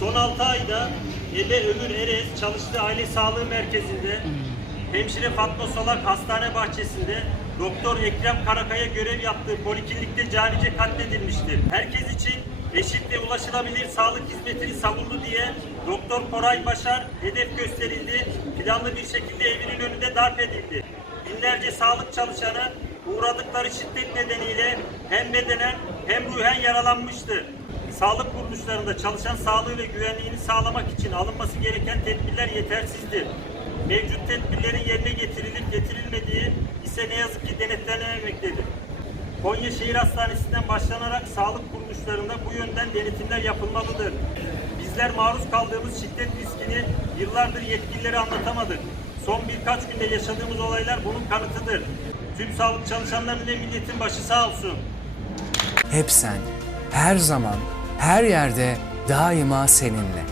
Son 6 ayda Ebe Ömür Erez çalıştığı aile sağlığı merkezinde, hemşire Fatma Solak hastane bahçesinde, Doktor Ekrem Karakaya görev yaptığı poliklinikte canice katledilmiştir. Herkes için eşit ve ulaşılabilir sağlık hizmetini savundu diye Doktor Koray Başar hedef gösterildi, planlı bir şekilde evinin önünde darp edildi. Binlerce sağlık çalışanı uğradıkları şiddet nedeniyle hem bedenen hem ruhen yaralanmıştı. Sağlık kuruluşlarında çalışan sağlığı ve güvenliğini sağlamak için alınması gereken tedbirler yetersizdi. Mevcut tedbirlerin yerine getirilip getirilmediği ise ne yazık ki denetlenememektedir. Konya Şehir Hastanesi'nden başlanarak sağlık kuruluşlarında bu yönden denetimler yapılmalıdır. Bizler maruz kaldığımız şiddet riskini yıllardır yetkililere anlatamadık. Son birkaç günde yaşadığımız olaylar bunun kanıtıdır. Tüm sağlık çalışanlarının ve milletin başı sağ olsun. Hep sen, her zaman, her yerde, daima seninle.